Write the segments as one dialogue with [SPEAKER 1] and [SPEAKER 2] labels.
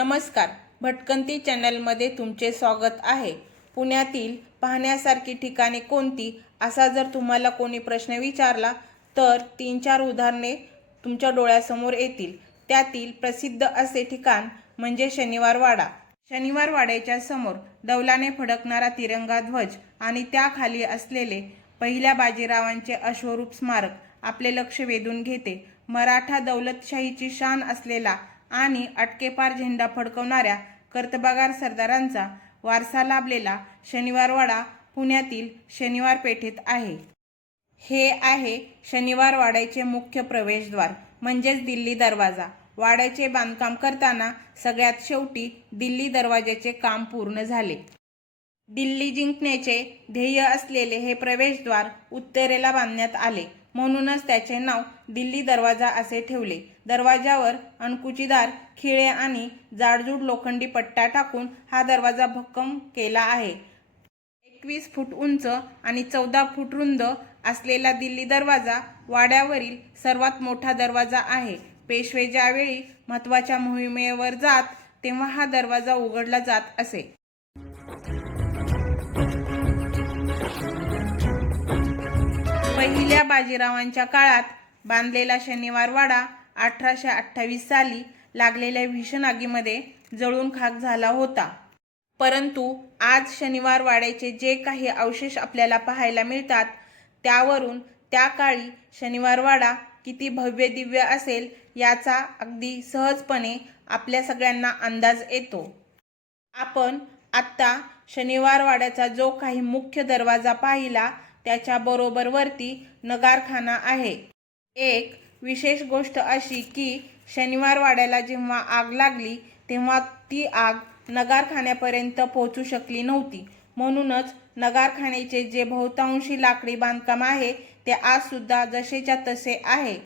[SPEAKER 1] नमस्कार. भटकंती चॅनलमध्ये तुमचे स्वागत आहे. पुण्यातील पाहण्यासारखी ठिकाणे कोणती? असा जर तुम्हाला कोणी प्रश्न विचारला तर तीन चार उदाहरणे तुमच्या डोळ्यासमोर येतील. त्यातील प्रसिद्ध असे ठिकाण म्हणजे शनिवार वाडा शनिवार वाड्याच्या समोर डौलाने फडकणारा तिरंगा ध्वज आणि त्याखाली असलेले पहिल्या बाजीरावांचे अश्वरूप स्मारक आपले लक्ष वेधून घेते. मराठा दौलतशाहीची शान असलेला आणि अटकेपार झेंडा फडकवणाऱ्या कर्तबागार सरदारांचा वारसा लाभलेला शनिवारवाडा पुण्यातील शनिवार पेठेत आहे. हे आहे शनिवार वाड्याचे मुख्य प्रवेशद्वार म्हणजेच दिल्ली दरवाजा. वाड्याचे बांधकाम करताना सगळ्यात शेवटी दिल्ली दरवाजाचे काम पूर्ण झाले. दिल्ली जिंकण्याचे ध्येय असलेले हे प्रवेशद्वार उत्तरेला बांधण्यात आले. म्हणूनच त्याचे नाव दिल्ली दरवाजा असे ठेवले. दरवाजावर अणकुचीदार खिळे आणि जाडजूड लोखंडी पट्टा टाकून हा दरवाजा भक्कम केला आहे. एकवीस फूट उंच आणि चौदा फूट रुंद असलेला दिल्ली दरवाजा वाड्यावरील सर्वात मोठा दरवाजा आहे. पेशवे ज्यावेळी महत्त्वाच्या मोहिमेवर जात तेव्हा हा दरवाजा उघडला जात असे. पहिल्या बाजीरावांच्या काळात बांधलेला शनिवारवाडा अठराशे अठ्ठावीस साली लागलेल्या भीषण आगीमध्ये जळून खाक झाला होता. परंतु आज शनिवार वाड्याचे जे काही अवशेष आपल्याला पाहायला मिळतात त्यावरून त्या काळी शनिवारवाडा किती भव्य दिव्य असेल याचा अगदी सहजपणे आपल्या सगळ्यांना अंदाज येतो. आपण आत्ता शनिवार वाड्याचा जो काही मुख्य दरवाजा पाहिला त्याच्या बरोबरवरती नगारखाना आहे. एक विशेष गोष्ट अशी की शनिवारवाड्याला जेव्हा आग लागली तेव्हा ती आग नगारखान्यापर्यंत पोहोचू शकली नव्हती. म्हणूनच नगारखान्याचे जे बहुतांशी लाकडी बांधकाम आहे ते आजसुद्धा जसेच्या तसे आहे.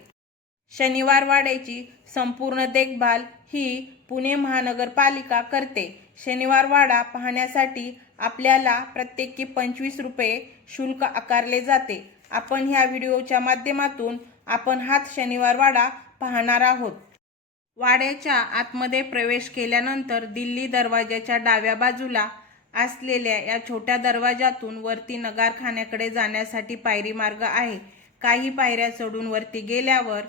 [SPEAKER 1] शनिवारवाड्याची संपूर्ण देखभाल ही पुणे महानगरपालिका करते. शनिवारवाडा पाहण्यासाठी आपल्याला प्रत्येकी पंचवीस रुपये शुल्क आकारले जाते. आपण ह्या व्हिडिओच्या माध्यमातून आपण हाच शनिवार वाडा पाहणार आहोत. वाड्याच्या आतमध्ये प्रवेश केल्यानंतर दिल्ली दरवाजाच्या डाव्या बाजूला असलेल्या या छोट्या दरवाजातून वरती नगारखान्याकडे जाण्यासाठी पायरी मार्ग आहे. काही पायऱ्या चढून वरती गेल्यावर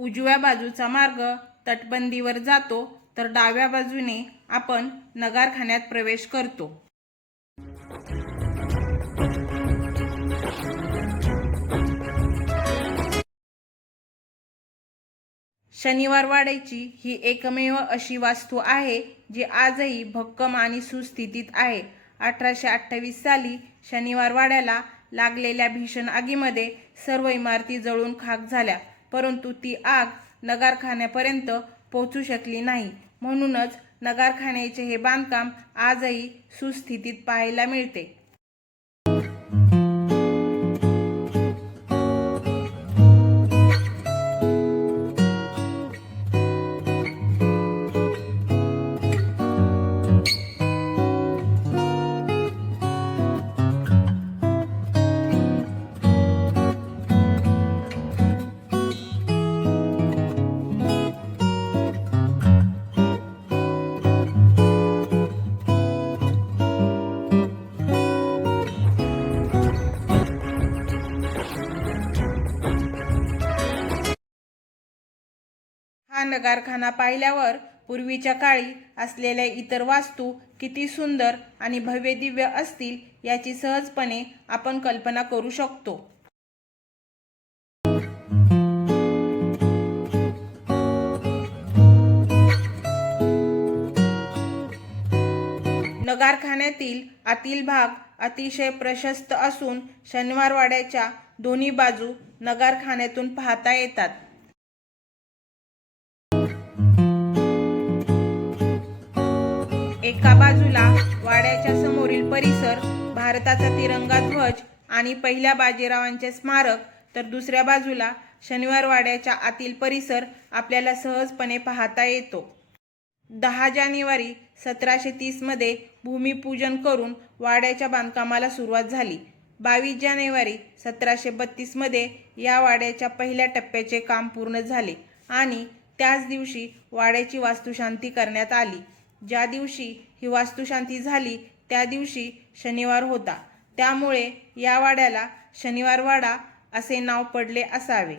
[SPEAKER 1] उजव्या बाजूचा मार्ग तटबंदीवर जातो तर डाव्या बाजूने आपण नगारखान्यात प्रवेश करतो. शनिवार वाड्याची ही एकमेव अशी वास्तू आहे जी आजही भक्कम आणि सुस्थितीत आहे. अठराशे अठ्ठावीस साली शनिवार वाड्याला लागलेल्या भीषण आगीमध्ये सर्व इमारती जळून खाक झाल्या. परंतु ती आग नगारखान्यापर्यंत पोहोचू शकली नाही. म्हणूनच नगारखान्याचे हे बांधकाम आजही सुस्थितीत पाहायला मिळते. नगारखाना पाहिल्यावर पूर्वीच्या काळी असलेल्या इतर वास्तू किती सुंदर आणि भव्य दिव्य असतील याची सहजपणे आपण कल्पना करू शकतो. नगारखान्यातील आतील भाग अतिशय प्रशस्त असून शनिवारवाड्याच्या दोन्ही बाजू नगारखान्यातून पाहता येतात. एका बाजूला वाड्याच्या समोरील परिसर भारताचा तिरंगा ध्वज आणि पहिल्या बाजीरावांचे स्मारक तर दुसऱ्या बाजूला शनिवार वाड्याच्या आतील परिसर आपल्याला सहजपणे पाहता येतो. दहा जानेवारी सतराशे तीसमध्ये भूमिपूजन करून वाड्याच्या बांधकामाला सुरुवात झाली. बावीस जानेवारी सतराशे बत्तीसमध्ये या वाड्याच्या पहिल्या टप्प्याचे काम पूर्ण झाले आणि त्याच दिवशी वाड्याची वास्तुशांती करण्यात आली. ज्या दिवशी ही वास्तुशांती झाली त्या दिवशी शनिवार होता. त्यामुळे या वाड्याला शनिवारवाडा असे नाव पडले असावे.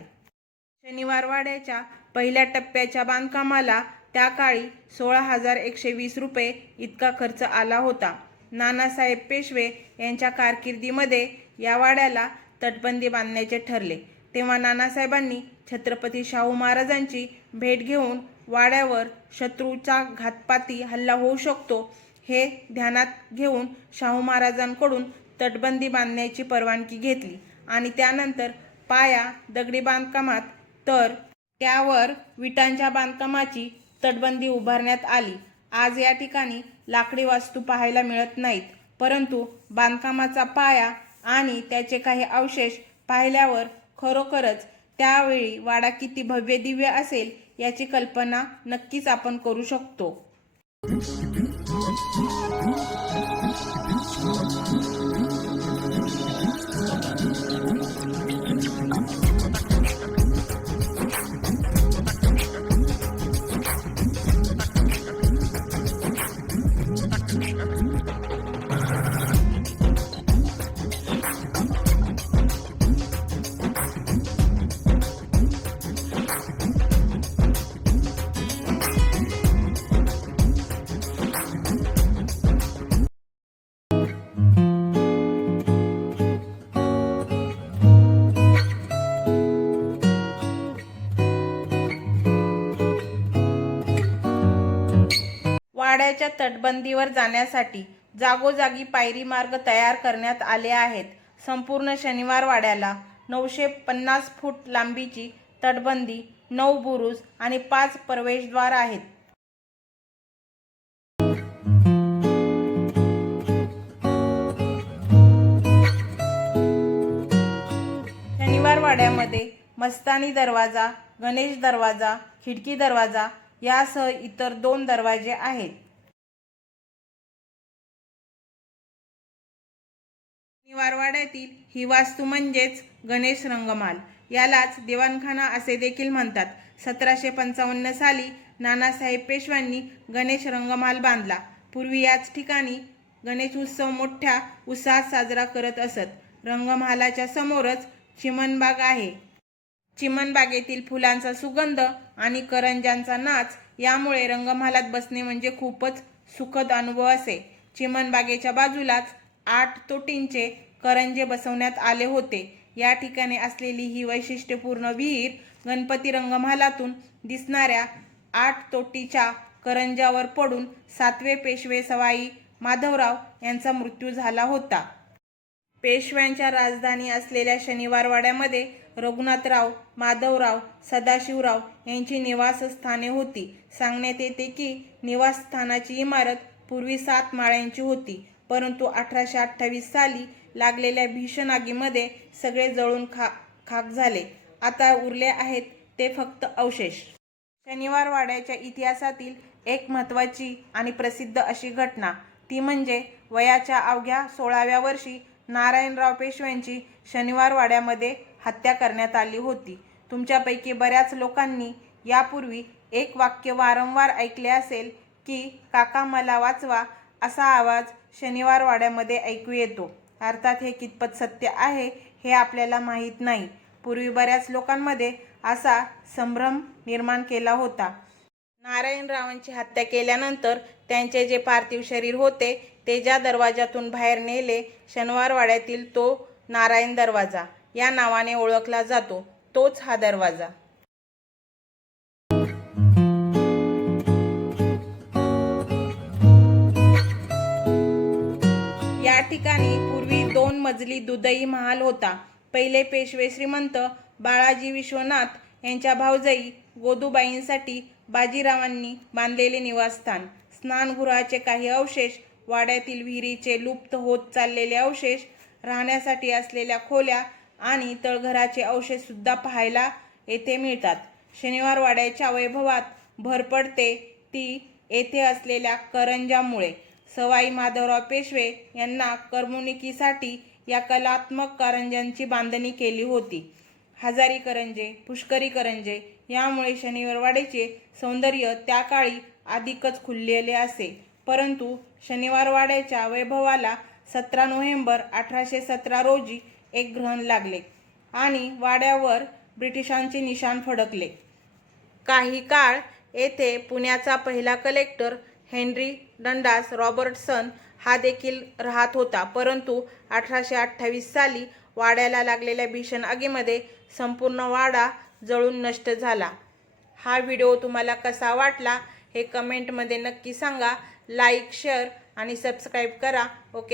[SPEAKER 1] शनिवार वाड्याच्या पहिल्या टप्प्याच्या बांधकामाला त्या काळी सोळा हजार एकशे वीस रुपये इतका खर्च आला होता. नानासाहेब पेशवे यांच्या कारकिर्दीमध्ये या वाड्याला तटबंदी बांधण्याचे ठरले. तेव्हा नानासाहेबांनी छत्रपती शाहू महाराजांची भेट घेऊन वाड्यावर शत्रूचा घातपाती हल्ला होऊ शकतो हे ध्यानात घेऊन शाहू महाराजांकडून तटबंदी बांधण्याची परवानगी घेतली आणि त्यानंतर पाया दगडी बांधकामात तर त्यावर विटांच्या बांधकामाची तटबंदी उभारण्यात आली. आज या ठिकाणी लाकडी वास्तू पाहायला मिळत नाहीत परंतु बांधकामाचा पाया आणि त्याचे काही अवशेष पाहिल्यावर खरोखरच त्यावेळी वाडा किती भव्य दिव्य असेल याची कल्पना नक्कीच आपण करू शकतो. वाड्याच्या तटबंदीवर जाण्यासाठी जागोजागी पायरी मार्ग तयार करण्यात आले आहेत. संपूर्ण शनिवारवाड्याला नऊशे पन्नास फूट लांबीची तटबंदी नऊ बुरुज आणि पाच प्रवेशद्वार आहेत. शनिवारवाड्यामध्ये मस्तानी दरवाजा गणेश दरवाजा खिडकी दरवाजा यासह इतर दोन दरवाजे आहेत. शनिवारवाड्यातील ही वास्तू म्हणजेच गणेश रंगमाल. यालाच दिवाणखाना असे देखील म्हणतात. सतराशे पंचावन्न साली नानासाहेब पेशव्यांनी गणेश रंगमाल बांधला. पूर्वी याच ठिकाणी गणेश उत्सव मोठ्या उत्साहात साजरा करत असत. रंगमहालाच्या समोरच चिमनबाग आहे. चिमणबागेतील फुलांचा सुगंध आणि करंजांचा नाच यामुळे रंगमहालात बसणे म्हणजे खूपच सुखद अनुभव असे. चिमनबागेच्या बाजूलाच आठ तोटींचे करंजे बसवण्यात आले होते. या ठिकाणी असलेली ही वैशिष्ट्यपूर्ण विहीर गणपती रंगमहालातून दिसणाऱ्या आठ तोटीच्या करंजावर पडून सातवे पेशवे सवाई माधवराव यांचा मृत्यू झाला होता. पेशव्यांच्या राजधानी असलेल्या शनिवारवाड्यामध्ये रघुनाथराव माधवराव सदाशिवराव यांची निवासस्थाने होती. सांगण्यात येते की निवासस्थानाची इमारत पूर्वी सात माळ्यांची होती. परंतु अठराशे अठ्ठावीस साली लागलेल्या भीषण आगीमध्ये सगळे जळून खा खाक झाले. आता उरले आहेत ते फक्त अवशेष. शनिवार वाड्याच्या इतिहासातील एक महत्त्वाची आणि प्रसिद्ध अशी घटना. ती म्हणजे वयाच्या अवघ्या सोळाव्या वर्षी नारायणराव पेशव्यांची शनिवार वाड्यामध्ये हत्या करण्यात आली होती. तुमच्यापैकी बऱ्याच लोकांनी यापूर्वी एक वाक्य वारंवार ऐकले असेल की काका मला वाचवा असा आवाज शनिवार वाड्यामध्ये ऐकू येतो. अर्थात हे कितपत सत्य आहे हे आपल्याला माहीत नाही. पूर्वी बऱ्याच लोकांमध्ये असा संभ्रम निर्माण केला होता. नारायणरावांची हत्या केल्यानंतर त्यांचे जे पार्थिव शरीर होते ते ज्या दरवाजातून बाहेर नेले शनिवारवाड्यातील तो नारायण दरवाजा या नावाने ओळखला जातो. तोच हा दरवाजा. ठिकाणी पूर्वी दोन मजली दुदई महाल होता. पहिले पेशवे श्रीमंत बाळाजी विश्वनाथ यांच्या भावजई गोदूबाईंसाठी बाजीरावांनी बांधलेले निवासस्थान. स्नानगृहाचे काही अवशेष वाड्यातील विहिरीचे लुप्त होत चाललेले अवशेष राहण्यासाठी असलेल्या खोल्या आणि तळघराचे अवशेषसुद्धा पाहायला येथे मिळतात. शनिवार वाड्याच्या वैभवात भर पडते ती येथे असलेल्या करंजामुळे. सवाई माधवराव पेशवे यांना करमणुकीसाठी या कलात्मक करंजांची बांधणी केली होती. हजारी करंजे पुष्करी करंजे यामुळे शनिवारवाड्याचे सौंदर्य त्या काळी अधिकच खुललेले असे. परंतु शनिवारवाड्याच्या वैभवाला सतरा नोव्हेंबर अठराशे सतरा रोजी एक ग्रहण लागले आणि वाड्यावर ब्रिटिशांचे निशाण फडकले. काही काळ येथे पुण्याचा पहिला कलेक्टर हेनरी डंडास रॉबर्टसन हा देखील राहत होता. परंतु अठराशे अठ्ठावीस साली वाड्याला लागलेल्या भीषण आगीमध्ये संपूर्ण वाडा जळून नष्ट झाला. हा व्हिडिओ तुम्हाला कसा वाटला हे कमेंटमध्ये नक्की सांगा. लाईक शेअर आणि सबस्क्राईब करा. ओके